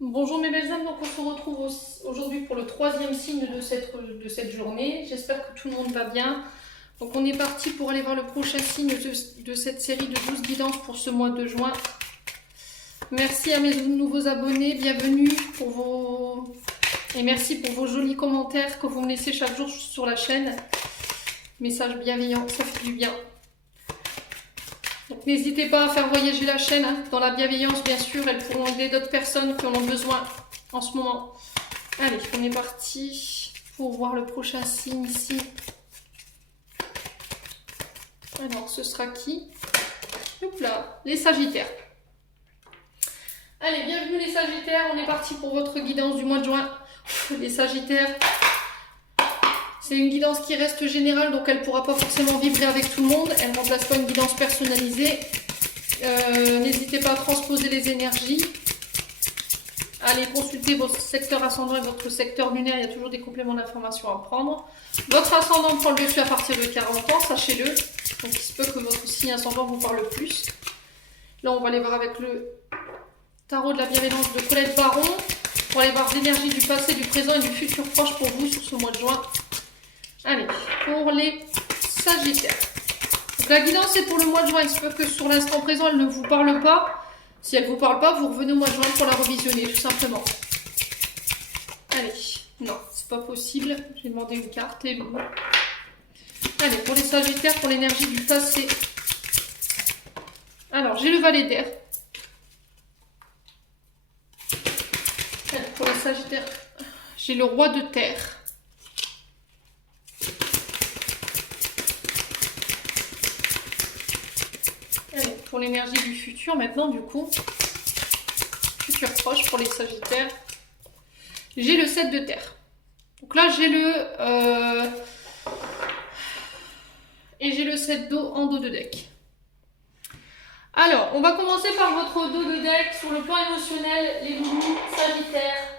Bonjour mes belles âmes, donc on se retrouve aujourd'hui pour le troisième signe de cette journée. J'espère que tout le monde va bien. Donc on est parti pour aller voir le prochain signe de cette série de 12 guidances pour ce mois de juin. Merci à mes nouveaux abonnés, bienvenue et merci pour vos jolis commentaires que vous me laissez chaque jour sur la chaîne. Messages bienveillants, ça fait du bien. Donc n'hésitez pas à faire voyager la chaîne, hein, dans la bienveillance bien sûr, elles pourront aider d'autres personnes qui en ont besoin en ce moment. Allez, on est parti pour voir le prochain signe ici. Alors, ce sera qui? Hop là, les Sagittaires. Allez, bienvenue les Sagittaires, on est parti pour votre guidance du mois de juin. Les Sagittaires, c'est une guidance qui reste générale, donc elle ne pourra pas forcément vibrer avec tout le monde. Elle ne remplace pas une guidance personnalisée. N'hésitez pas à transposer les énergies. Allez consulter votre secteur ascendant et votre secteur lunaire, il y a toujours des compléments d'informations à prendre. Votre ascendant prend le dessus à partir de 40 ans, sachez-le. Donc il se peut que votre signe ascendant vous parle plus. Là, on va aller voir avec le tarot de la bienveillance de Colette Baron. On va aller voir l'énergie du passé, du présent et du futur proche pour vous sur ce mois de juin. Allez, pour les Sagittaires. Donc la guidance est pour le mois de juin. Il se peut que sur l'instant présent, elle ne vous parle pas. Si elle ne vous parle pas, vous revenez au mois de juin pour la revisionner, tout simplement. Allez, non, c'est pas possible. J'ai demandé une carte et vous. Allez, pour les Sagittaires, pour l'énergie du passé. Alors, j'ai le Valet d'air. Pour les Sagittaires, j'ai le Roi de terre. Allez, pour l'énergie du futur, maintenant, du coup, futur proche pour les Sagittaires, j'ai le 7 de terre. Donc là, j'ai le... et j'ai le 7 d'eau en dos de deck. Alors, on va commencer par votre dos de deck sur le plan émotionnel, les loulous Sagittaires.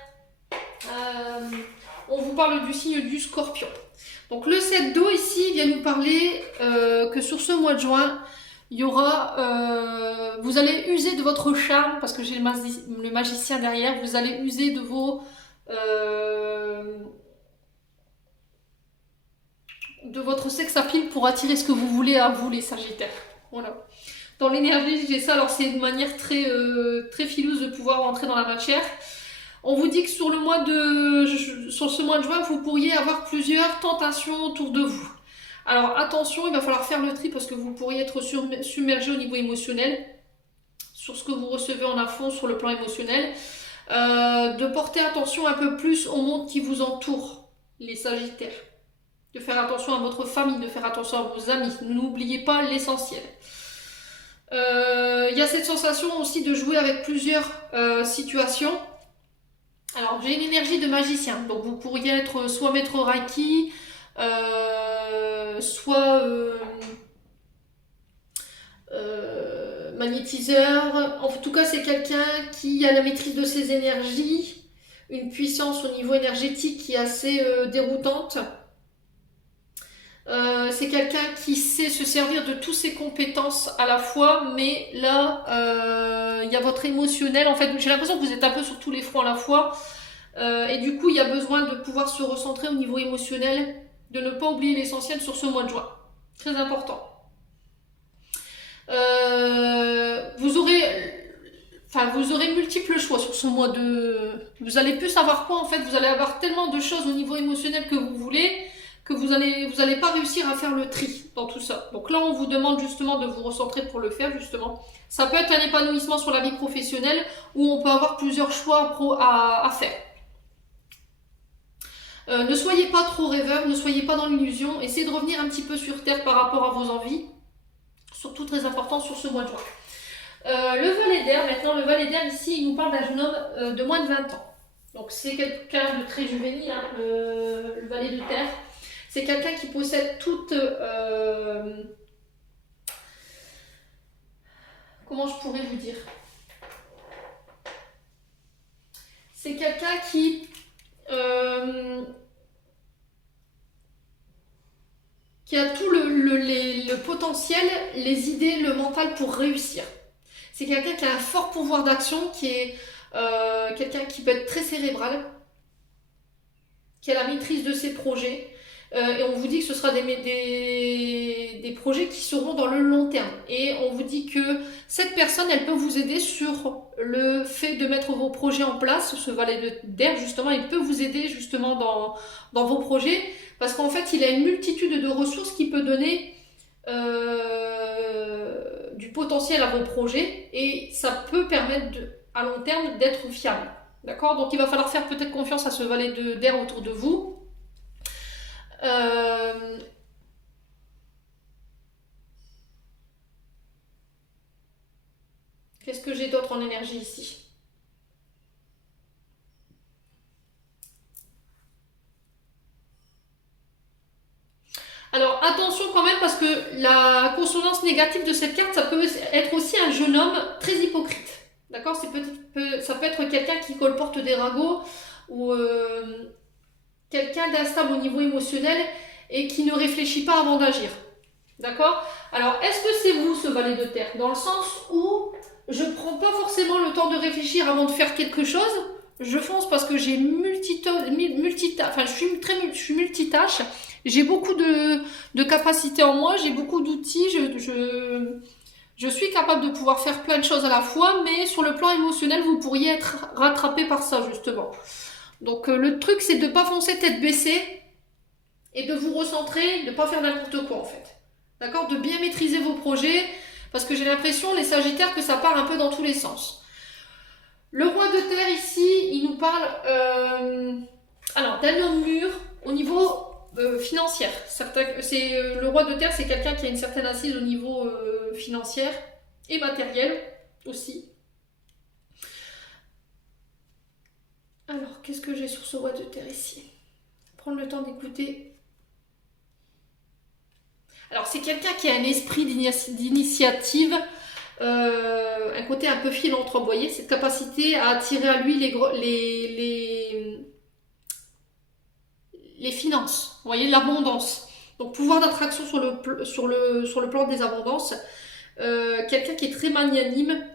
On vous parle du signe du Scorpion. Donc le 7 d'eau ici vient nous parler que sur ce mois de juin, il y aura, vous allez user de votre charme, parce que j'ai le magicien derrière, vous allez user de votre sex appeal pour attirer ce que vous voulez à vous les Sagittaires. Voilà. Dans l'énergie, j'ai ça, alors c'est une manière très filouze de pouvoir entrer dans la matière. On vous dit que sur ce mois de juin, vous pourriez avoir plusieurs tentations autour de vous. Alors attention, il va falloir faire le tri parce que vous pourriez être submergé au niveau émotionnel sur ce que vous recevez en info sur le plan émotionnel. De porter attention un peu plus au monde qui vous entoure, les Sagittaires. De faire attention à votre famille, de faire attention à vos amis. N'oubliez pas l'essentiel. Il y a cette sensation aussi de jouer avec plusieurs situations. Alors j'ai une énergie de magicien, donc vous pourriez être soit maître Reiki, soit magnétiseur. En tout cas c'est quelqu'un qui a la maîtrise de ses énergies, une puissance au niveau énergétique qui est assez déroutante. C'est quelqu'un qui sait se servir de toutes ses compétences à la fois, mais là, il y a votre émotionnel. En fait, j'ai l'impression que vous êtes un peu sur tous les fronts à la fois. Et du coup, il y a besoin de pouvoir se recentrer au niveau émotionnel, de ne pas oublier l'essentiel sur ce mois de juin. Très important. Vous aurez multiples choix sur ce mois de... Vous allez plus savoir quoi en fait. Vous allez avoir tellement de choses au niveau émotionnel que vous voulez que vous allez pas réussir à faire le tri dans tout ça. Donc là, on vous demande justement de vous recentrer pour le faire, justement. Ça peut être un épanouissement sur la vie professionnelle où on peut avoir plusieurs choix à faire. Ne soyez pas trop rêveur, ne soyez pas dans l'illusion. Essayez de revenir un petit peu sur terre par rapport à vos envies. Surtout très important sur ce mois de juin. Le Valet d'air, maintenant, le Valet d'air, ici, il nous parle d'un jeune homme de moins de 20 ans. Donc c'est quelqu'un de très juvénile, hein, le Valet de terre. C'est quelqu'un qui possède toute... comment je pourrais vous dire? C'est quelqu'un qui... qui a tout le potentiel, les idées, le mental pour réussir. C'est quelqu'un qui a un fort pouvoir d'action, qui est quelqu'un qui peut être très cérébral, qui a la maîtrise de ses projets. Et on vous dit que ce sera des projets qui seront dans le long terme. Et on vous dit que cette personne, elle peut vous aider sur le fait de mettre vos projets en place. Ce valet d'air, justement, il peut vous aider justement dans vos projets. Parce qu'en fait, il a une multitude de ressources qui peut donner du potentiel à vos projets. Et ça peut permettre à long terme d'être fiable. D'accord? Donc il va falloir faire peut-être confiance à ce valet d'air autour de vous. Qu'est-ce que j'ai d'autre en énergie ici? Alors attention quand même parce que la consonance négative de cette carte, ça peut être aussi un jeune homme très hypocrite. D'accord? Ça peut être quelqu'un qui colporte des ragots ou quelqu'un d'instable au niveau émotionnel et qui ne réfléchit pas avant d'agir. D'accord? Alors, est-ce que c'est vous, ce valet de terre? Dans le sens où je ne prends pas forcément le temps de réfléchir avant de faire quelque chose. Je fonce parce que j'ai je suis multitâche. J'ai beaucoup de capacités en moi, j'ai beaucoup d'outils. Je suis capable de pouvoir faire plein de choses à la fois, mais sur le plan émotionnel, vous pourriez être rattrapé par ça, justement. Donc le truc, c'est de ne pas foncer tête baissée et de vous recentrer, de ne pas faire n'importe quoi en fait. D'accord? De bien maîtriser vos projets, parce que j'ai l'impression, les Sagittaires, que ça part un peu dans tous les sens. Le roi de terre ici, il nous parle d'un homme mûr au niveau financier. Le roi de terre, c'est quelqu'un qui a une certaine assise au niveau financier et matériel aussi. Alors, qu'est-ce que j'ai sur ce roi de terre ici? Prendre le temps d'écouter. Alors, c'est quelqu'un qui a un esprit d'initiative, un côté un peu philanthrope, vous voyez, cette capacité à attirer à lui les finances, vous voyez, l'abondance. Donc, pouvoir d'attraction sur le plan des abondances. Quelqu'un qui est très magnanime,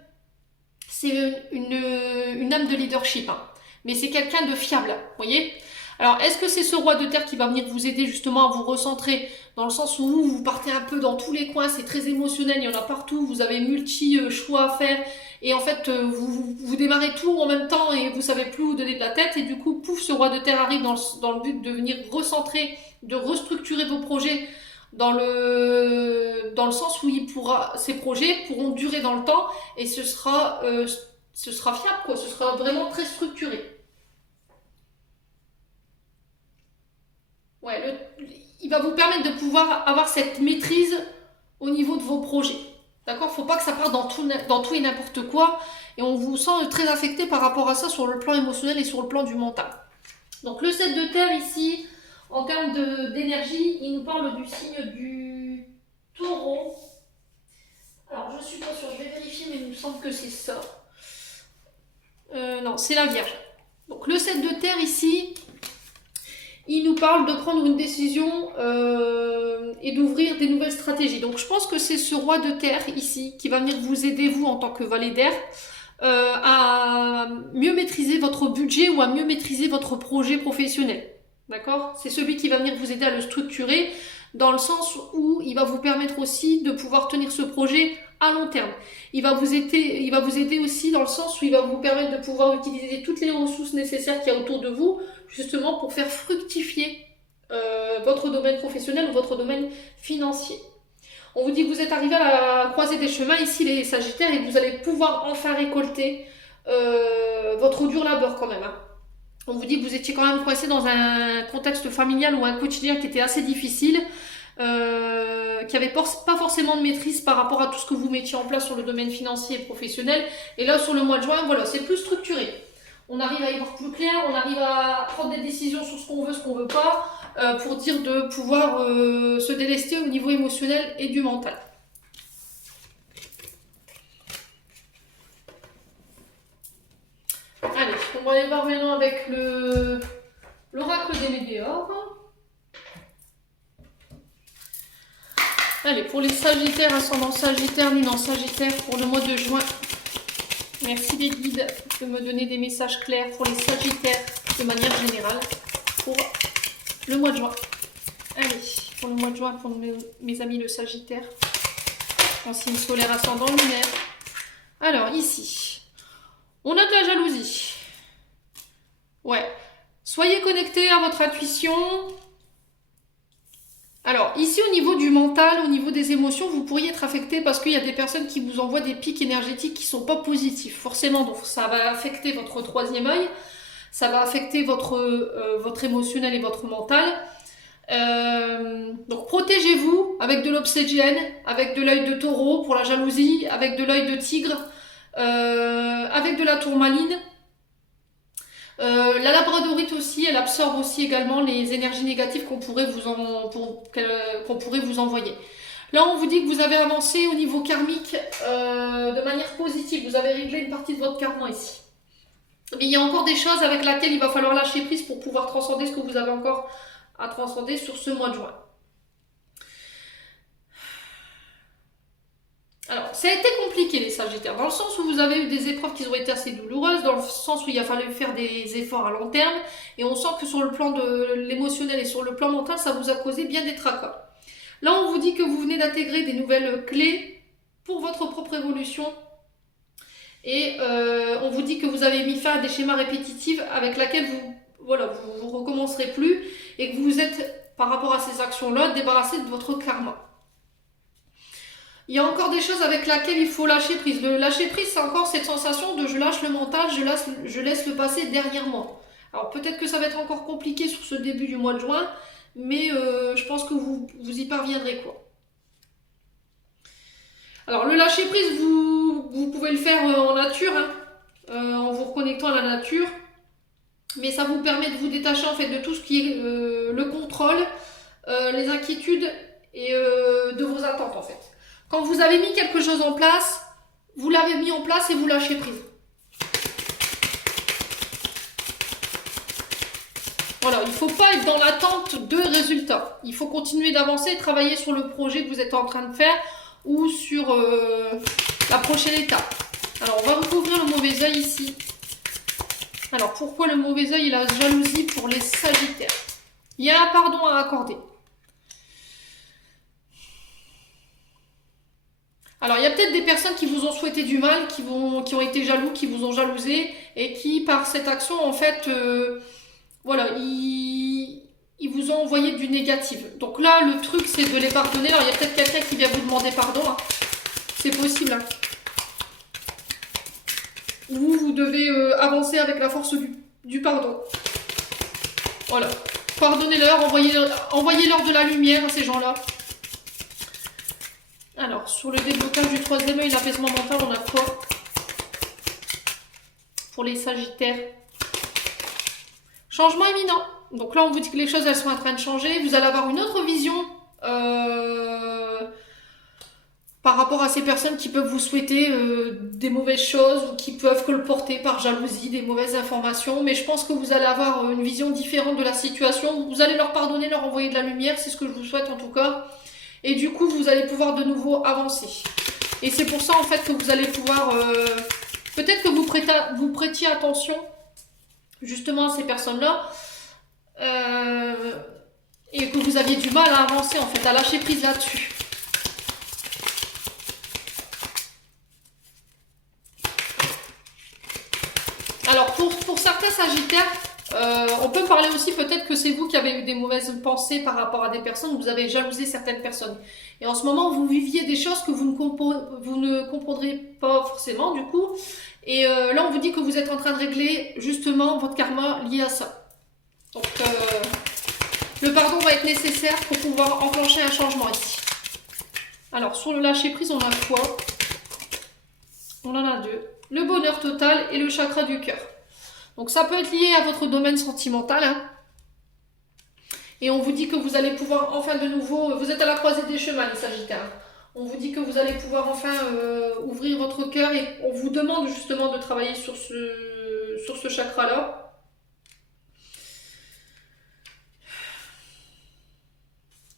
c'est une âme de leadership, hein. Mais c'est quelqu'un de fiable, vous voyez. Alors, est-ce que c'est ce roi de terre qui va venir vous aider justement à vous recentrer, dans le sens où vous partez un peu dans tous les coins, c'est très émotionnel, il y en a partout, vous avez multi-choix à faire, et en fait, vous démarrez tout en même temps et vous savez plus où donner de la tête, et du coup, pouf, ce roi de terre arrive dans le but de venir recentrer, de restructurer vos projets dans le sens où ces projets pourront durer dans le temps, et ce sera fiable, quoi, ce sera vraiment très structuré. Ouais, il va vous permettre de pouvoir avoir cette maîtrise au niveau de vos projets. D'accord? Faut pas que ça parte dans tout et n'importe quoi. Et on vous sent très affecté par rapport à ça sur le plan émotionnel et sur le plan du mental. Donc le 7 de terre ici, en termes d'énergie, il nous parle du signe du taureau. Alors je suis pas sûre, je vais vérifier, mais il me semble que c'est ça. Non, c'est la Vierge. Donc le 7 de terre ici, il nous parle de prendre une décision et d'ouvrir des nouvelles stratégies. Donc je pense que c'est ce roi de terre ici qui va venir vous aider, vous, en tant que valet d'air, à mieux maîtriser votre budget ou à mieux maîtriser votre projet professionnel. D'accord? C'est celui qui va venir vous aider à le structurer, dans le sens où il va vous permettre aussi de pouvoir tenir ce projet à long terme. Il va vous aider aussi dans le sens où il va vous permettre de pouvoir utiliser toutes les ressources nécessaires qu'il y a autour de vous, justement pour faire fructifier votre domaine professionnel ou votre domaine financier. On vous dit que vous êtes arrivé à la croisée des chemins ici, les Sagittaires, et que vous allez pouvoir enfin récolter votre dur labeur quand même, hein. On vous dit que vous étiez quand même coincé dans un contexte familial ou un quotidien qui était assez difficile, qui n'avait pas forcément de maîtrise par rapport à tout ce que vous mettiez en place sur le domaine financier et professionnel. Et là, sur le mois de juin, voilà, c'est plus structuré. On arrive à y voir plus clair, on arrive à prendre des décisions sur ce qu'on veut pas, pour dire de pouvoir se délester au niveau émotionnel et du mental. Allez, on va aller voir maintenant avec l'oracle des météores. Allez, pour les Sagittaires, ascendant Sagittaire, Lune en Sagittaire, pour le mois de juin Merci les guides de me donner des messages clairs pour les Sagittaires de manière générale pour le mois de juin. Allez, pour le mois de juin, pour mes amis le Sagittaire, en signe solaire ascendant lunaire. Alors ici, on a de la jalousie. Ouais, soyez connectés à votre intuition. Alors, ici, au niveau du mental, au niveau des émotions, vous pourriez être affecté parce qu'il y a des personnes qui vous envoient des pics énergétiques qui ne sont pas positifs. Forcément, donc ça va affecter votre troisième œil, ça va affecter votre émotionnel et votre mental. Donc, protégez-vous avec de l'obsidienne, avec de l'œil de taureau pour la jalousie, avec de l'œil de tigre, avec de la tourmaline. La labradorite aussi, elle absorbe aussi également les énergies négatives qu'on pourrait vous envoyer. Là, on vous dit que vous avez avancé au niveau karmique de manière positive. Vous avez réglé une partie de votre karma ici. Mais il y a encore des choses avec lesquelles il va falloir lâcher prise pour pouvoir transcender ce que vous avez encore à transcender sur ce mois de juin. Alors, ça a été compliqué les Sagittaires, dans le sens où vous avez eu des épreuves qui ont été assez douloureuses, dans le sens où il a fallu faire des efforts à long terme, et on sent que sur le plan de l'émotionnel et sur le plan mental, ça vous a causé bien des tracas. Là, on vous dit que vous venez d'intégrer des nouvelles clés pour votre propre évolution, et on vous dit que vous avez mis fin à des schémas répétitifs avec lesquels vous recommencerez plus, et que vous êtes, par rapport à ces actions-là, débarrassé de votre karma. Il y a encore des choses avec lesquelles il faut lâcher prise. Le lâcher prise, c'est encore cette sensation de je lâche le mental, je laisse le passé derrière moi. Alors peut-être que ça va être encore compliqué sur ce début du mois de juin, mais je pense que vous y parviendrez quoi. Alors le lâcher prise, vous pouvez le faire en nature, en vous reconnectant à la nature, mais ça vous permet de vous détacher en fait de tout ce qui est le contrôle, les inquiétudes et de vos attentes en fait. Quand vous avez mis quelque chose en place, vous l'avez mis en place et vous lâchez prise. Voilà, il ne faut pas être dans l'attente de résultats. Il faut continuer d'avancer et travailler sur le projet que vous êtes en train de faire ou sur la prochaine étape. Alors, on va recouvrir le mauvais œil ici. Alors, pourquoi le mauvais œil et la jalousie pour les Sagittaires? Il y a un pardon à accorder. Alors, il y a peut-être des personnes qui vous ont souhaité du mal, qui ont été jaloux, qui vous ont jalousé, et qui, par cette action, en fait, ils vous ont envoyé du négatif. Donc là, le truc, c'est de les pardonner. Alors, il y a peut-être quelqu'un qui vient vous demander pardon. C'est possible. Vous devez avancer avec la force du pardon. Voilà. Pardonnez-leur, envoyez-leur de la lumière à ces gens-là. Alors, sur le déblocage du troisième œil, l'apaisement mental, on a quoi pour les Sagittaires? Changement imminent. Donc là, on vous dit que les choses, elles sont en train de changer. Vous allez avoir une autre vision par rapport à ces personnes qui peuvent vous souhaiter des mauvaises choses ou qui peuvent colporter par jalousie des mauvaises informations. Mais je pense que vous allez avoir une vision différente de la situation. Vous allez leur pardonner, leur envoyer de la lumière. C'est ce que je vous souhaite en tout cas. Et du coup, vous allez pouvoir de nouveau avancer. Et c'est pour ça, en fait, que vous allez pouvoir... peut-être que vous prêtiez attention, justement, à ces personnes-là. Et que vous aviez du mal à avancer, en fait, à lâcher prise là-dessus. Alors, pour certains Sagittaires... on peut parler aussi peut-être que c'est vous qui avez eu des mauvaises pensées par rapport à des personnes, vous avez jalousé certaines personnes. Et en ce moment, vous viviez des choses que vous ne comprendrez pas forcément du coup. Et là, on vous dit que vous êtes en train de régler justement votre karma lié à ça. Donc, le pardon va être nécessaire pour pouvoir enclencher un changement ici. Alors, sur le lâcher prise, on a quoi? On en a deux. Le bonheur total et le chakra du cœur. Donc ça peut être lié à votre domaine sentimental. Et on vous dit que vous allez pouvoir enfin de nouveau... Vous êtes à la croisée des chemins, les Sagittaires. On vous dit que vous allez pouvoir enfin ouvrir votre cœur. Et on vous demande justement de travailler sur ce chakra-là.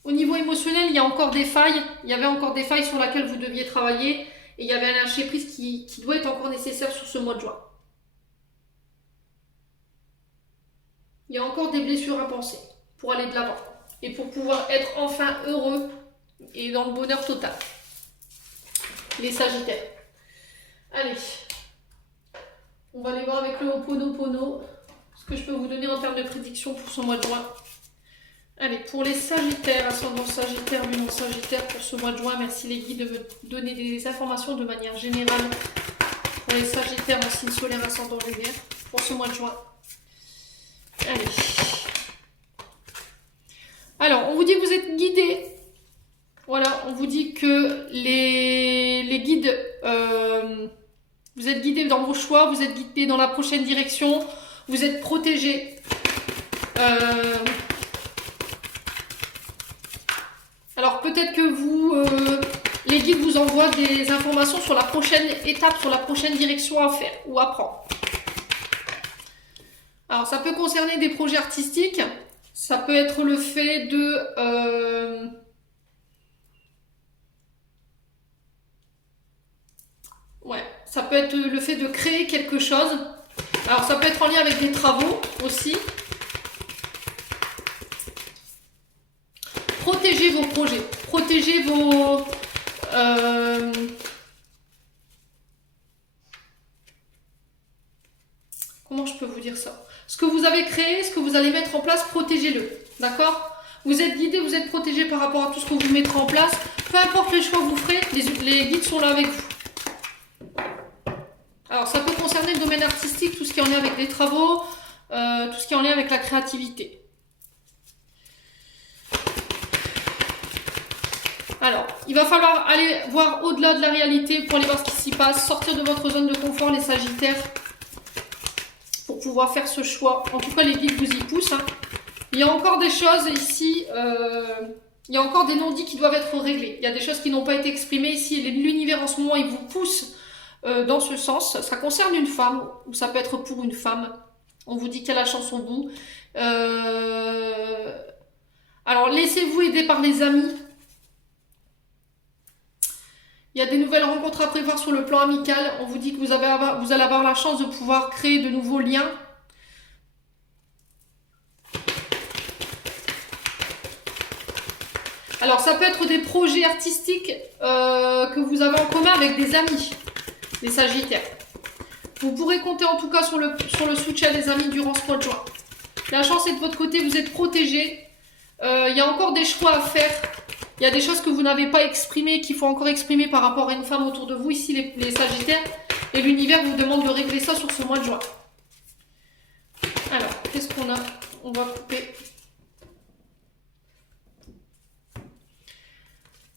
Au niveau émotionnel, il y a encore des failles. Il y avait encore des failles sur lesquelles vous deviez travailler. Et il y avait un lâcher-prise qui doit être encore nécessaire sur ce mois de juin. Il y a encore des blessures à penser pour aller de l'avant. Et pour pouvoir être enfin heureux et dans le bonheur total. Les Sagittaires. Allez. On va aller voir avec le Ho'oponopono ce que je peux vous donner en termes de prédiction pour ce mois de juin. Allez, pour les Sagittaires, ascendant Sagittaire, lumière Sagittaire, pour ce mois de juin, merci les guides de me donner des informations de manière générale pour les Sagittaires en signe solaire, ascendant lumière, pour ce mois de juin. Allez. Alors, on vous dit que vous êtes guidés. Voilà, on vous dit que les guides, vous êtes guidés dans vos choix, vous êtes guidés dans la prochaine direction, vous êtes protégés. Alors peut-être que les guides vous envoient des informations sur la prochaine étape, sur la prochaine direction à faire ou à prendre. Alors ça peut concerner des projets artistiques, ça peut être le fait de... ça peut être le fait de créer quelque chose. Alors ça peut être en lien avec des travaux aussi. Protégez vos projets, protégez vos... Comment je peux vous dire ça? Ce que vous avez créé, ce que vous allez mettre en place, protégez-le. D'accord? Vous êtes guidé, vous êtes protégé par rapport à tout ce que vous mettrez en place. Peu importe les choix que vous ferez, les guides sont là avec vous. Alors ça peut concerner le domaine artistique, tout ce qui est en lien avec des travaux, tout ce qui est en lien avec la créativité. Alors, il va falloir aller voir au-delà de la réalité pour aller voir ce qui s'y passe, sortir de votre zone de confort, les Sagittaires, pour pouvoir faire ce choix. En tout cas, les guides vous y poussent. Hein. Il y a encore des choses ici, il y a encore des non-dits qui doivent être réglés. Il y a des choses qui n'ont pas été exprimées ici. L'univers en ce moment, il vous pousse dans ce sens. Ça concerne une femme, ou ça peut être pour une femme. On vous dit qu'il y a la chance en vous. Alors, laissez-vous aider par les amis. Il y a des nouvelles rencontres à prévoir sur le plan amical. On vous dit que vous allez avoir la chance de pouvoir créer de nouveaux liens. Alors, ça peut être des projets artistiques que vous avez en commun avec des amis, les Sagittaires. Vous pourrez compter en tout cas sur le soutien des amis durant ce mois de juin. La chance est de votre côté, vous êtes protégés. Il y a encore des choix à faire. Il y a des choses que vous n'avez pas exprimées, qu'il faut encore exprimer par rapport à une femme autour de vous, ici les Sagittaires. Et l'univers vous demande de régler ça sur ce mois de juin. Alors, qu'est-ce qu'on a? On va couper.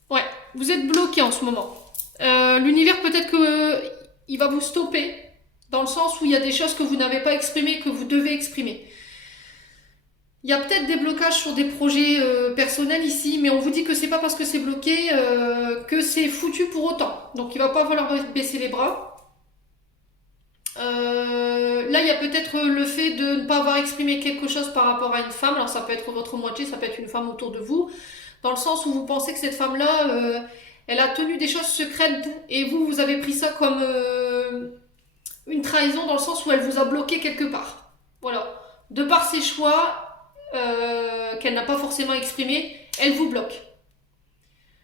Ouais, vous êtes bloqué en ce moment. L'univers peut-être qu'il va vous stopper, dans le sens où il y a des choses que vous n'avez pas exprimées, que vous devez exprimer. Il y a peut-être des blocages sur des projets personnels ici, mais on vous dit que c'est pas parce que c'est bloqué que c'est foutu pour autant. Donc il va pas falloir baisser les bras. Là, il y a peut-être le fait de ne pas avoir exprimé quelque chose par rapport à une femme. Alors ça peut être votre moitié, ça peut être une femme autour de vous. Dans le sens où vous pensez que cette femme-là, elle a tenu des choses secrètes et vous avez pris ça comme une trahison dans le sens où elle vous a bloqué quelque part. Voilà. De par ses choix... qu'elle n'a pas forcément exprimé, elle vous bloque.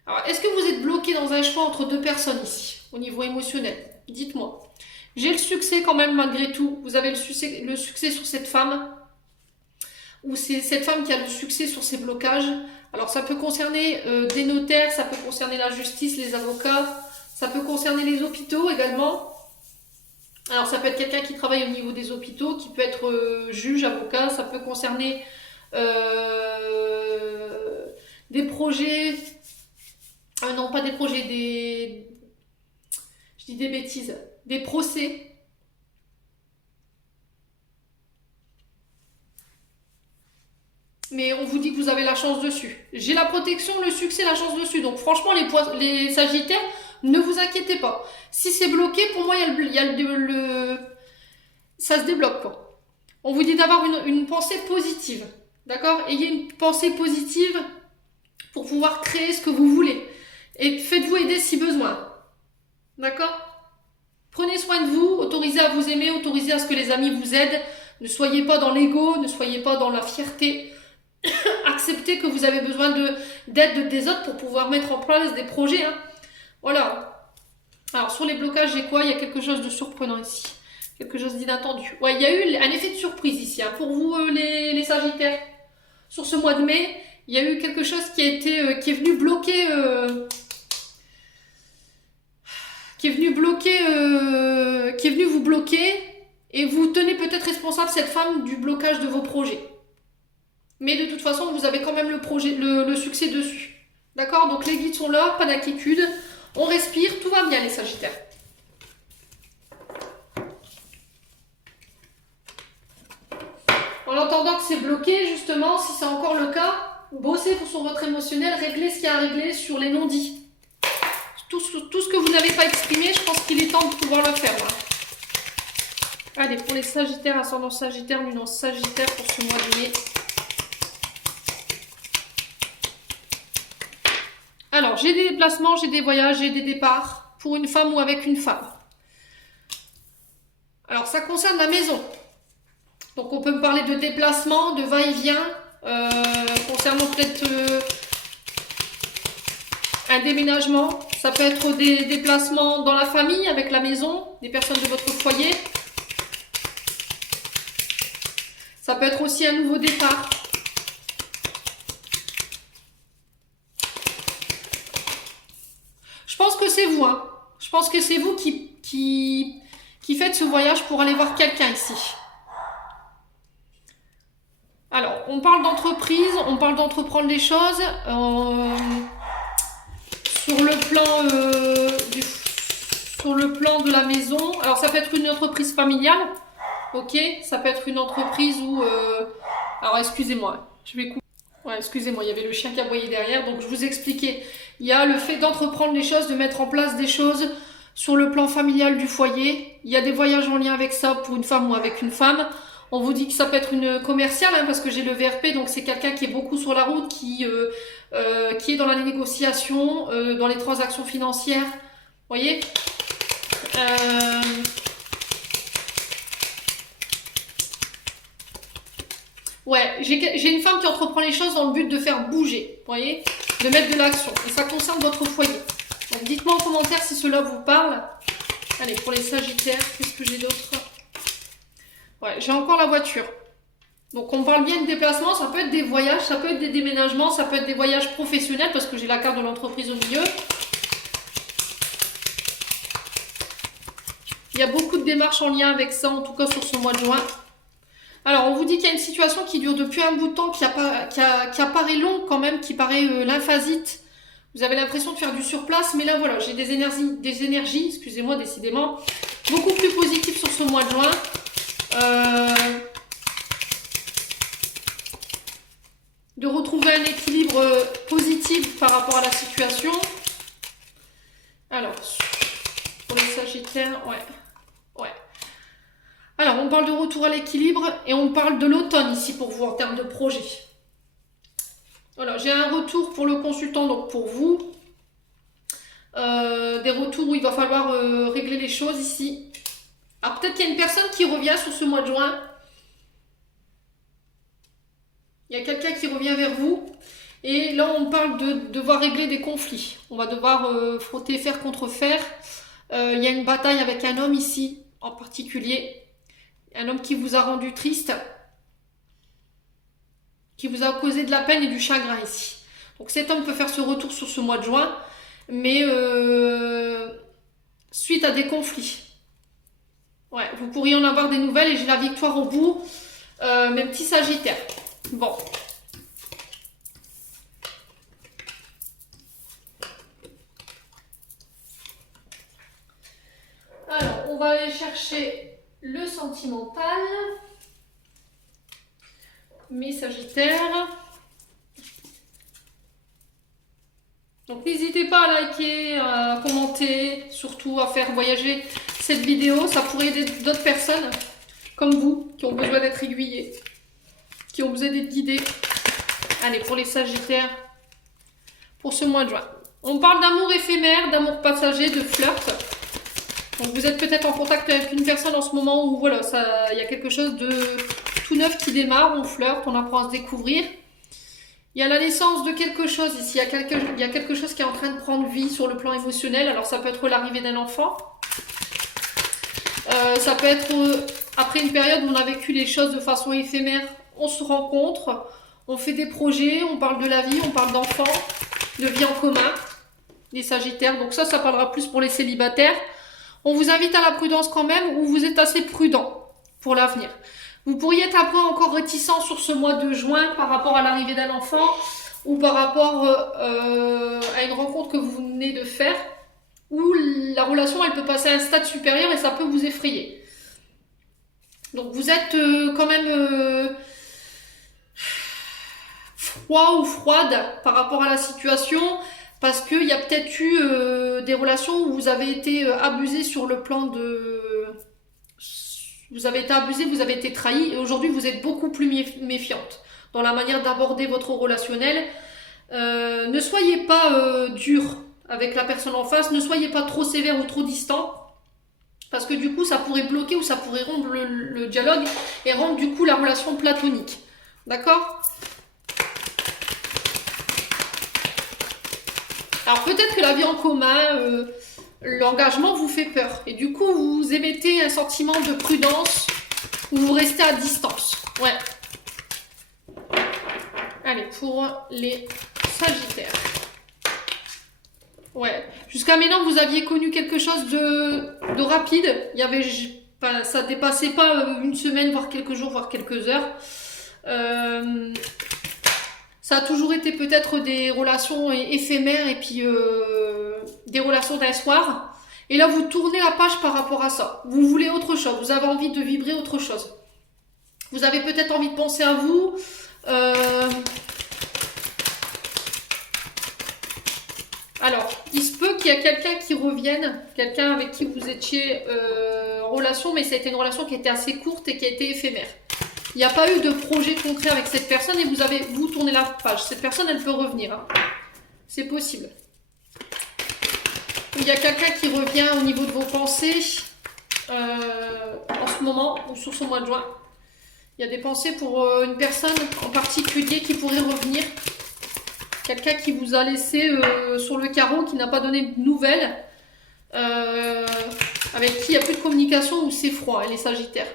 Alors, est-ce que vous êtes bloqué dans un choix entre deux personnes ici, au niveau émotionnel? Dites-moi. J'ai le succès quand même malgré tout. Vous avez le succès sur cette femme, ou c'est cette femme qui a le succès sur ses blocages. Alors ça peut concerner des notaires, ça peut concerner la justice, les avocats, ça peut concerner les hôpitaux également. Alors ça peut être quelqu'un qui travaille au niveau des hôpitaux, qui peut être juge, avocat, ça peut concerner des projets, non pas des projets, je dis des bêtises, des procès. Mais on vous dit que vous avez la chance dessus. J'ai la protection, le succès, la chance dessus. Donc franchement, les Sagittaires, ne vous inquiétez pas. Si c'est bloqué, pour moi, ça se débloque, quoi. On vous dit d'avoir une pensée positive. D'accord? Ayez une pensée positive pour pouvoir créer ce que vous voulez. Et faites-vous aider si besoin. D'accord? Prenez soin de vous, autorisez à vous aimer, autorisez à ce que les amis vous aident. Ne soyez pas dans l'ego, ne soyez pas dans la fierté. Acceptez que vous avez besoin d'aide des autres pour pouvoir mettre en place des projets. Hein. Voilà. Alors, sur les blocages, j'ai quoi? Il y a quelque chose de surprenant ici. Quelque chose d'inattendu. Ouais, il y a eu un effet de surprise ici. Hein. Pour vous, les Sagittaires, sur ce mois de mai, il y a eu quelque chose qui est venu bloquer... qui est venu vous bloquer et vous tenez peut-être responsable, cette femme, du blocage de vos projets. Mais de toute façon, vous avez quand même le succès dessus. D'accord? Donc les guides sont là, pas d'inquiétude. On respire, tout va bien les Sagittaires. En entendant que c'est bloqué, justement, si c'est encore le cas, bossez sur votre émotionnel, réglez ce qu'il y a à régler sur les non-dits. Tout ce que vous n'avez pas exprimé, je pense qu'il est temps de pouvoir le faire. Là. Allez, pour les Sagittaires, ascendant Sagittaire, luminance Sagittaire pour ce mois de mai. Alors, j'ai des déplacements, j'ai des voyages, j'ai des départs pour une femme ou avec une femme. Alors, ça concerne la maison. Donc, on peut me parler de déplacement, de va-et-vient, concernant peut-être un déménagement. Ça peut être des déplacements dans la famille, avec la maison, des personnes de votre foyer. Ça peut être aussi un nouveau départ. Je pense que c'est vous, hein. Je pense que c'est vous qui faites ce voyage pour aller voir quelqu'un ici. Alors, on parle d'entreprise, on parle d'entreprendre des choses. Sur le plan de la maison, alors ça peut être une entreprise familiale, ok, ça peut être une entreprise où, alors excusez-moi, je vais couper, ouais, excusez-moi, il y avait le chien qui aboyait derrière, donc je vous expliquais, il y a le fait d'entreprendre les choses, de mettre en place des choses sur le plan familial du foyer, il y a des voyages en lien avec ça pour une femme ou avec une femme. On vous dit que ça peut être une commerciale, hein, parce que j'ai le VRP, donc c'est quelqu'un qui est beaucoup sur la route, qui est dans la négociation, dans les transactions financières. Vous voyez, ouais, j'ai une femme qui entreprend les choses dans le but de faire bouger, vous voyez, de mettre de l'action. Et ça concerne votre foyer. Donc dites-moi en commentaire si cela vous parle. Allez, pour les Sagittaires, qu'est-ce que j'ai d'autre? Ouais, j'ai encore la voiture. Donc on parle bien de déplacement, ça peut être des voyages, ça peut être des déménagements, ça peut être des voyages professionnels parce que j'ai la carte de l'entreprise au milieu. Il y a beaucoup de démarches en lien avec ça, en tout cas sur ce mois de juin. Alors on vous dit qu'il y a une situation qui dure depuis un bout de temps, qui apparaît longue quand même, qui paraît lymphasite. Vous avez l'impression de faire du surplace, mais là voilà, j'ai des énergies, excusez-moi décidément, beaucoup plus positives sur ce mois de juin. De retrouver un équilibre positif par rapport à la situation. Alors, pour les Sagittaires, ouais. Alors, on parle de retour à l'équilibre et on parle de l'automne ici pour vous en termes de projet. Voilà, j'ai un retour pour le consultant, donc pour vous. Des retours où il va falloir régler les choses ici. Alors, peut-être qu'il y a une personne qui revient sur ce mois de juin. Il y a quelqu'un qui revient vers vous. Et là, on parle de devoir régler des conflits. On va devoir frotter fer contre fer. Il y a une bataille avec un homme ici, en particulier. Un homme qui vous a rendu triste. Qui vous a causé de la peine et du chagrin ici. Donc cet homme peut faire ce retour sur ce mois de juin. Mais suite à des conflits. Ouais, vous pourriez en avoir des nouvelles et j'ai la victoire au bout. Mes petits Sagittaires. Bon. Alors, on va aller chercher le sentimental. Mes Sagittaires. Donc, n'hésitez pas à liker, à commenter, surtout à faire voyager cette vidéo. Ça pourrait aider d'autres personnes comme vous qui ont besoin d'être aiguillées, qui ont besoin d'être guidées. Allez, pour les Sagittaires, pour ce mois de juin. On parle d'amour éphémère, d'amour passager, de flirt. Donc vous êtes peut-être en contact avec une personne en ce moment où voilà, il y a quelque chose de tout neuf qui démarre, on flirte, on apprend à se découvrir. Il y a la naissance de quelque chose ici, il y a quelque chose qui est en train de prendre vie sur le plan émotionnel. Alors ça peut être l'arrivée d'un enfant, ça peut être après une période où on a vécu les choses de façon éphémère, on se rencontre, on fait des projets, on parle de la vie, on parle d'enfants, de vie en commun, les Sagittaires. Donc ça parlera plus pour les célibataires. On vous invite à la prudence quand même, ou vous êtes assez prudent pour l'avenir. Vous pourriez être un peu encore réticent sur ce mois de juin par rapport à l'arrivée d'un enfant ou par rapport à une rencontre que vous venez de faire, où la relation elle peut passer à un stade supérieur et ça peut vous effrayer. Donc vous êtes quand même froid ou froide par rapport à la situation, parce qu'il y a peut-être eu des relations où vous avez été abusé sur le plan de... Vous avez été abusé, vous avez été trahi, et aujourd'hui vous êtes beaucoup plus méfiante dans la manière d'aborder votre relationnel. Ne soyez pas dur avec la personne en face, ne soyez pas trop sévère ou trop distant, parce que du coup ça pourrait bloquer ou ça pourrait rompre le dialogue et rendre du coup la relation platonique. D'accord ? Alors peut-être que la vie en commun, l'engagement vous fait peur. Et du coup, vous émettez un sentiment de prudence ou vous restez à distance. Ouais. Allez, pour les Sagittaires. Ouais. Jusqu'à maintenant, vous aviez connu quelque chose de rapide. Il y avait, ça dépassait pas une semaine, voire quelques jours, voire quelques heures. Ça a toujours été peut-être des relations éphémères et puis des relations d'un soir. Et là, vous tournez la page par rapport à ça. Vous voulez autre chose. Vous avez envie de vibrer autre chose. Vous avez peut-être envie de penser à vous. Alors, il se peut qu'il y a quelqu'un qui revienne. Quelqu'un avec qui vous étiez en relation. Mais ça a été une relation qui était assez courte et qui a été éphémère. Il n'y a pas eu de projet concret avec cette personne et vous tournez la page. Cette personne, elle peut revenir. Hein. C'est possible. Il y a quelqu'un qui revient au niveau de vos pensées en ce moment ou sur ce mois de juin. Il y a des pensées pour une personne en particulier qui pourrait revenir. Quelqu'un qui vous a laissé sur le carreau, qui n'a pas donné de nouvelles, avec qui il n'y a plus de communication ou c'est froid, et les Sagittaires.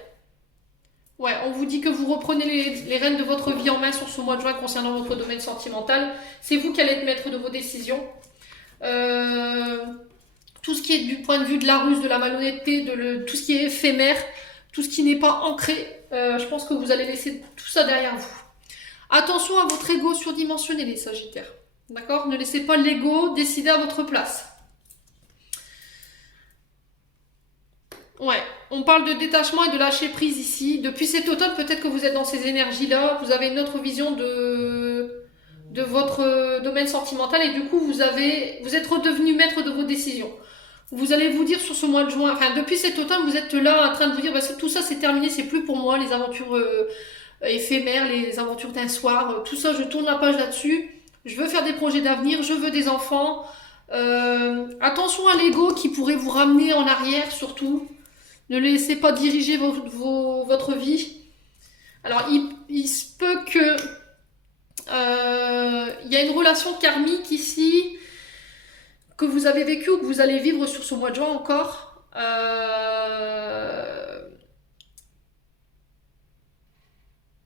Ouais, on vous dit que vous reprenez les rênes de votre vie en main sur ce mois de juin concernant votre domaine sentimental. C'est vous qui allez être maître de vos décisions. Tout ce qui est du point de vue de la ruse, de la malhonnêteté, tout ce qui est éphémère, tout ce qui n'est pas ancré, je pense que vous allez laisser tout ça derrière vous. Attention à votre ego surdimensionné, les Sagittaires. D'accord ? Ne laissez pas l'ego décider à votre place. Ouais, on parle de détachement et de lâcher prise ici. Depuis cet automne, peut-être que vous êtes dans ces énergies-là. Vous avez une autre vision de votre domaine sentimental et du coup, vous êtes redevenu maître de vos décisions. Vous allez vous dire sur ce mois de juin, enfin depuis cet automne, vous êtes là en train de vous dire bah, tout ça c'est terminé, c'est plus pour moi, les aventures éphémères, les aventures d'un soir, tout ça je tourne la page là-dessus. Je veux faire des projets d'avenir, je veux des enfants. Attention à l'ego qui pourrait vous ramener en arrière surtout. Ne laissez pas diriger votre vie. Alors, il se peut que il y a une relation karmique ici que vous avez vécue ou que vous allez vivre sur ce mois de juin encore.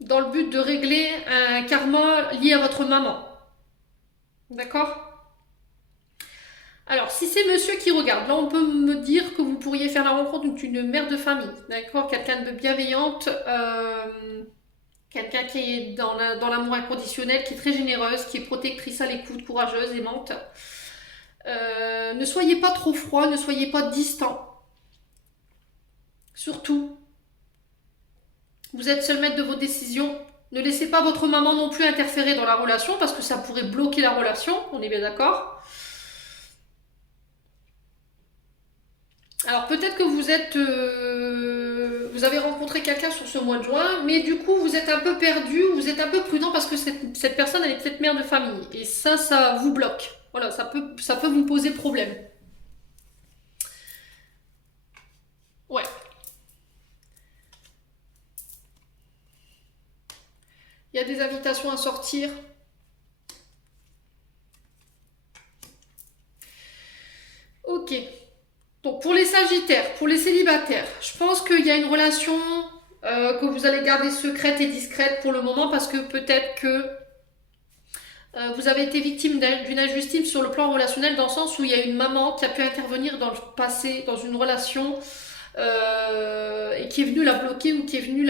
Dans le but de régler un karma lié à votre maman. D'accord ? Alors, si c'est monsieur qui regarde, là on peut me dire que vous pourriez faire la rencontre d'une mère de famille, d'accord ? Quelqu'un de bienveillante, quelqu'un qui est dans l'amour inconditionnel, qui est très généreuse, qui est protectrice à l'écoute, courageuse, aimante. Ne soyez pas trop froid, ne soyez pas distant. Surtout, vous êtes seul maître de vos décisions. Ne laissez pas votre maman non plus interférer dans la relation parce que ça pourrait bloquer la relation, on est bien d'accord ? Alors peut-être que vous avez rencontré quelqu'un sur ce mois de juin, mais du coup vous êtes un peu perdu, vous êtes un peu prudent parce que cette personne elle est peut-être mère de famille et ça vous bloque. Voilà, ça peut vous poser problème. Il y a des invitations à sortir. Ok. Donc pour les Sagittaires, pour les célibataires, je pense qu'il y a une relation que vous allez garder secrète et discrète pour le moment parce que peut-être que vous avez été victime d'une injustice sur le plan relationnel dans le sens où il y a une maman qui a pu intervenir dans le passé, dans une relation et qui est venue la bloquer ou qui est venue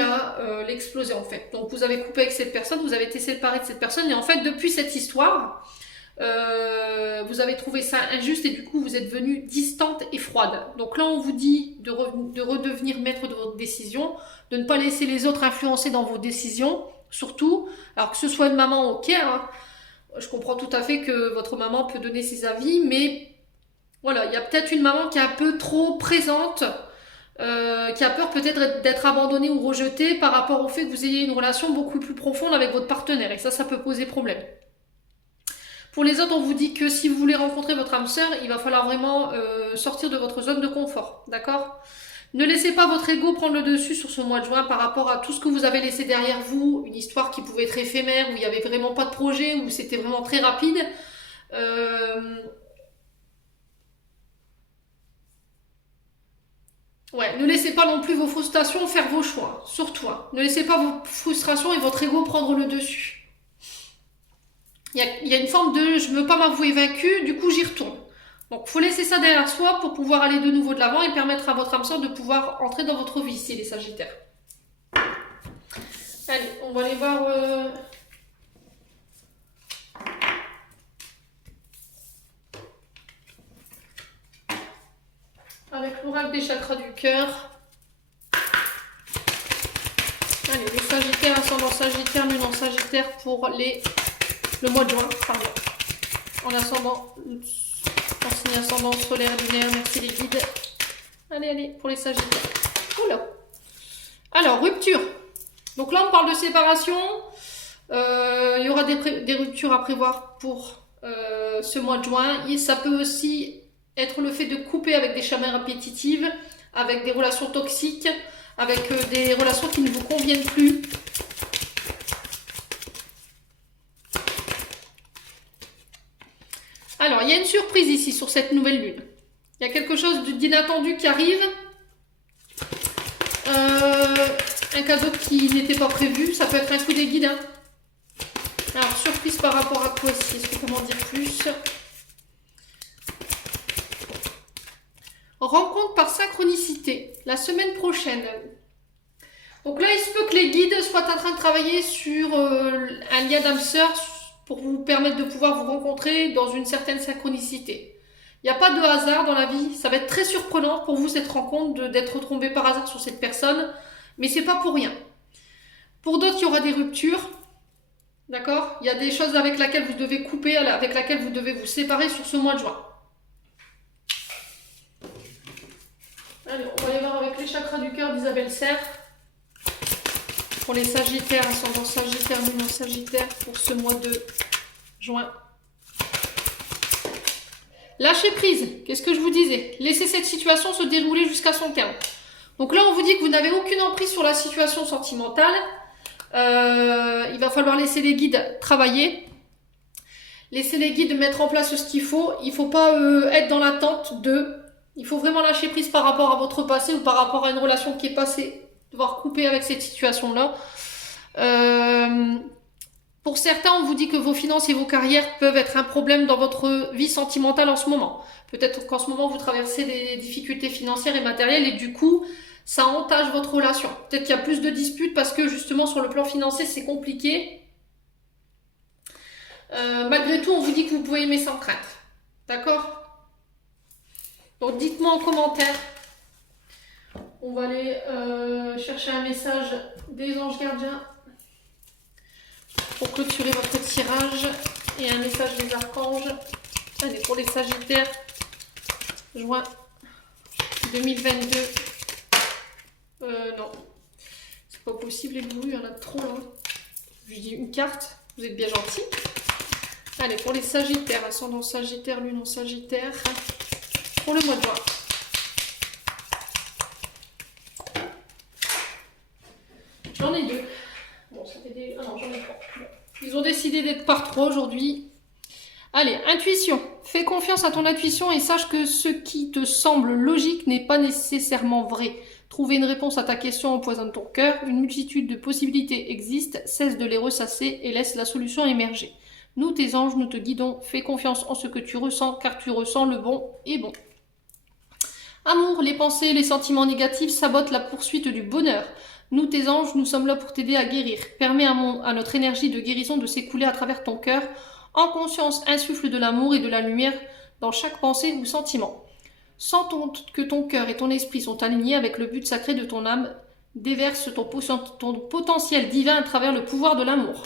l'exploser en fait. Donc vous avez coupé avec cette personne, vous avez été séparé de cette personne et en fait depuis cette histoire, vous avez trouvé ça injuste et du coup vous êtes venue distante et froide. Donc là on vous dit de redevenir maître de votre décision, de ne pas laisser les autres influencer dans vos décisions, surtout, alors que ce soit une maman ok, hein, je comprends tout à fait que votre maman peut donner ses avis, mais voilà, il y a peut-être une maman qui est un peu trop présente, qui a peur peut-être d'être abandonnée ou rejetée par rapport au fait que vous ayez une relation beaucoup plus profonde avec votre partenaire, et ça peut poser problème. Pour les autres, on vous dit que si vous voulez rencontrer votre âme sœur, il va falloir vraiment sortir de votre zone de confort, d'accord ? Ne laissez pas votre ego prendre le dessus sur ce mois de juin par rapport à tout ce que vous avez laissé derrière vous, une histoire qui pouvait être éphémère, où il n'y avait vraiment pas de projet, où c'était vraiment très rapide. Ouais, ne laissez pas non plus vos frustrations faire vos choix, surtout. Hein. Ne laissez pas vos frustrations et votre ego prendre le dessus. Il y a une forme de « je ne veux pas m'avouer vaincu, du coup j'y retourne ». Donc il faut laisser ça derrière soi pour pouvoir aller de nouveau de l'avant et permettre à votre âme sœur de pouvoir entrer dans votre vie, si les Sagittaires. Allez, on va aller voir... avec l'oracle des chakras du cœur. Allez, les Sagittaires, ascendant Sagittaire, lune en Sagittaire pour le mois de juin, pardon. En ascendant, en signe ascendant solaire, lunaire, merci les guides. Allez, pour les Sagittaires. Oula. Alors, rupture. Donc là, on parle de séparation. Il y aura des ruptures à prévoir pour ce mois de juin. Et ça peut aussi être le fait de couper avec des schémas répétitives, avec des relations toxiques, avec des relations qui ne vous conviennent plus. Alors, il y a une surprise ici sur cette nouvelle lune. Il y a quelque chose d'inattendu qui arrive. Un cadeau qui n'était pas prévu. Ça peut être un coup des guides. Hein. Alors, surprise par rapport à quoi ici? Est-ce que comment dire plus? Rencontre par synchronicité, la semaine prochaine. Donc là, il se peut que les guides soient en train de travailler sur un lien d'âme sœur pour vous permettre de pouvoir vous rencontrer dans une certaine synchronicité. Il n'y a pas de hasard dans la vie. Ça va être très surprenant pour vous cette rencontre d'être tombé par hasard sur cette personne, mais c'est pas pour rien. Pour d'autres, il y aura des ruptures. D'accord? Il y a des choses avec lesquelles vous devez couper, avec lesquelles vous devez vous séparer sur ce mois de juin. Allez, on va aller voir avec les chakras du cœur d'Isabelle Serre. Pour les Sagittaires, ascendant Sagittaire, lune en Sagittaire, pour ce mois de juin. Lâcher prise, qu'est-ce que je vous disais? Laissez cette situation se dérouler jusqu'à son terme. Donc là, on vous dit que vous n'avez aucune emprise sur la situation sentimentale. Il va falloir laisser les guides travailler. Laissez les guides mettre en place ce qu'il faut. Il ne faut pas être dans l'attente de... Il faut vraiment lâcher prise par rapport à votre passé ou par rapport à une relation qui est passée. Devoir couper avec cette situation-là. Pour certains, on vous dit que vos finances et vos carrières peuvent être un problème dans votre vie sentimentale en ce moment. Peut-être qu'en ce moment, vous traversez des difficultés financières et matérielles et du coup, ça entache votre relation. Peut-être qu'il y a plus de disputes parce que justement, sur le plan financier, c'est compliqué. Malgré tout, on vous dit que vous pouvez aimer sans crainte. D'accord ? Donc, dites-moi en commentaire. On va aller chercher un message des anges gardiens pour clôturer votre tirage et un message des archanges. Allez, pour les Sagittaires, juin 2022. Non, c'est pas possible les gourous, il y en a trop là. Je dis une carte, vous êtes bien gentils. Allez, pour les Sagittaires, ascendant Sagittaire, lune en Sagittaire, pour le mois de juin. J'en ai deux. Bon, ça fait des... Ah non, j'en ai trois. Ils ont décidé d'être par 3 aujourd'hui. Allez, intuition. Fais confiance à ton intuition et sache que ce qui te semble logique n'est pas nécessairement vrai. Trouver une réponse à ta question empoisonne ton cœur. Une multitude de possibilités existent. Cesse de les ressasser et laisse la solution émerger. Nous, tes anges, nous te guidons. Fais confiance en ce que tu ressens, car tu ressens le bon et bon. Amour, les pensées, les sentiments négatifs sabotent la poursuite du bonheur. Nous, tes anges, nous sommes là pour t'aider à guérir. Permets à notre énergie de guérison de s'écouler à travers ton cœur. En conscience, insuffle de l'amour et de la lumière dans chaque pensée ou sentiment. Sens que ton cœur et ton esprit sont alignés avec le but sacré de ton âme. Déverse ton potentiel divin à travers le pouvoir de l'amour.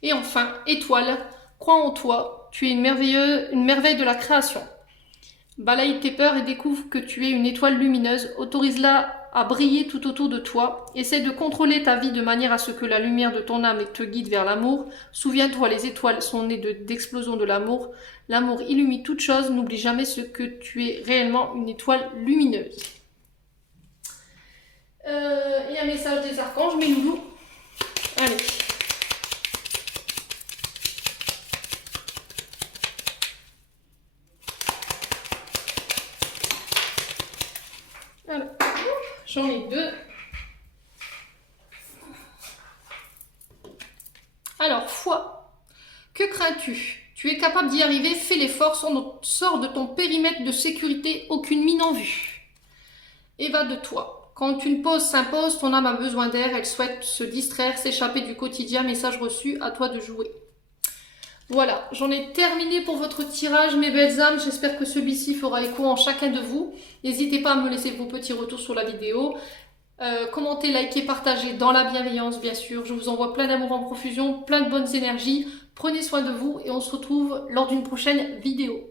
Et enfin, étoile, crois en toi, tu es une merveille de la création. Balaye tes peurs et découvre que tu es une étoile lumineuse, autorise-la à briller tout autour de toi, essaie de contrôler ta vie de manière à ce que la lumière de ton âme te guide vers l'amour. Souviens-toi, les étoiles sont nées d'explosion de l'amour. L'amour illumine toute chose, n'oublie jamais ce que tu es réellement, une étoile lumineuse. Et un message des archanges, mes loulous. Allez. Voilà. J'en ai 2. Alors, foi. Que crains-tu? Tu es capable d'y arriver, fais l'effort, sors de ton périmètre de sécurité, aucune mine en vue. Évade-toi. Quand une pause s'impose, ton âme a besoin d'air, elle souhaite se distraire, s'échapper du quotidien, message reçu, à toi de jouer. Voilà, j'en ai terminé pour votre tirage, mes belles âmes. J'espère que celui-ci fera écho en chacun de vous. N'hésitez pas à me laisser vos petits retours sur la vidéo. Commentez, likez, partagez dans la bienveillance, bien sûr. Je vous envoie plein d'amour en profusion, plein de bonnes énergies. Prenez soin de vous et on se retrouve lors d'une prochaine vidéo.